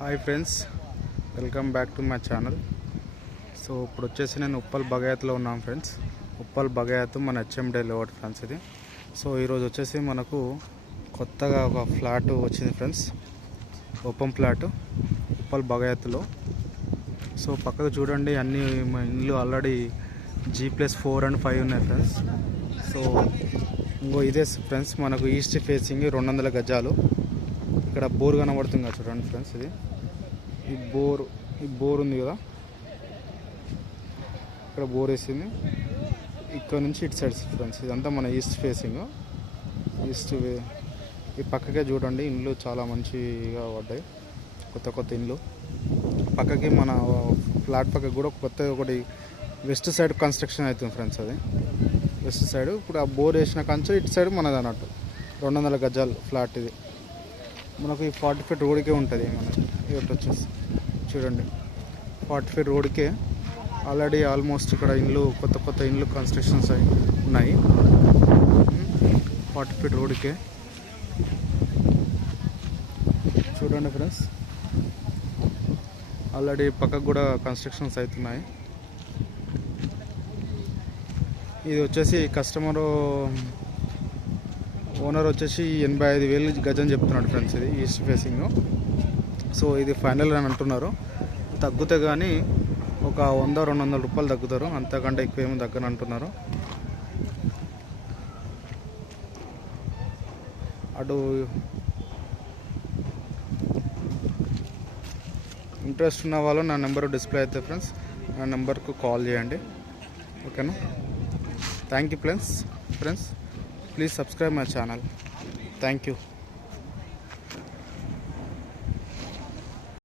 Hi friends, welcome back to my channel. So ఇప్పుడు వచ్చేసి నేను ఉప్పల్ బగాయత్లో ఉన్నాను ఫ్రెండ్స్. ఉప్పల్ బగాయత్ మన హెచ్ఎండే లేఅవుట్ ఫ్రెండ్స్ ఇది. సో ఈరోజు వచ్చేసి మనకు కొత్తగా ఒక ఫ్లాట్ వచ్చింది ఫ్రెండ్స్, ఓపెన్ ఫ్లాట్ ఉప్పల్ బగాయత్లో. సో పక్కకు చూడండి, అన్ని ఇండ్లు ఆల్రెడీ G+4 and 5 ఉన్నాయి ఫ్రెండ్స్. సో ఇంకో ఇదే ఫ్రెండ్స్ మనకు ఈస్ట్ ఫేసింగ్ 200 గజాలు. ఇక్కడ బోర్ కనబడుతుంది కదా చూడండి ఫ్రెండ్స్, ఇది ఈ బోర్ ఉంది కదా, ఇక్కడ బోర్ వేసింది. ఇక్కడ నుంచి ఇటు సైడ్ ఫ్రెండ్స్, ఇదంతా మన ఈస్ట్ ఫేసింగ్. ఈ పక్కకే చూడండి, ఇండ్లు చాలా మంచిగా పడ్డాయి, కొత్త ఇండ్లు. పక్కకి మన ఫ్లాట్ పక్కకి కూడా ఒకటి వెస్ట్ సైడ్ కన్స్ట్రక్షన్ అవుతుంది ఫ్రెండ్స్. అది వెస్ట్ సైడ్. ఇప్పుడు ఆ బోర్ వేసిన కంచె ఇటు సైడ్ మనది అన్నట్టు 200 గజాలు ఫ్లాట్. ఇది మనకు ఈ 40 feet రోడ్కే ఉంటుంది. మనకి ఇటు వచ్చేసి చూడండి, 40 feet రోడ్కే ఆల్రెడీ ఆల్మోస్ట్ ఇక్కడ ఇండ్లు కొత్త ఇండ్లు కన్స్ట్రక్షన్స్ ఉన్నాయి. 40 feet రోడ్కే చూడండి ఫ్రెండ్స్, ఆల్రెడీ పక్కకు కూడా కన్స్ట్రక్షన్స్ అవుతున్నాయి. ఇది వచ్చేసి ఓనర్ వచ్చేసి 85,000 గజం చెప్తున్నాడు ఫ్రెండ్స్. ఇది ఈస్ట్ ఫేసింగ్. సో ఇది ఫైనల్ అని అంటున్నారు. తగ్గితే కానీ ఒక 100-200 రూపాయలు తగ్గుతారు, అంతకంటే ఎక్కువ ఏమి తగ్గని అంటున్నారు. అటు ఇంట్రెస్ట్ ఉన్న వాళ్ళు నా నెంబర్ డిస్ప్లే అవుతుంది ఫ్రెండ్స్, నా నెంబర్కు కాల్ చేయండి, ఓకేనా. Thank you friends. Please subscribe my channel. Thank you.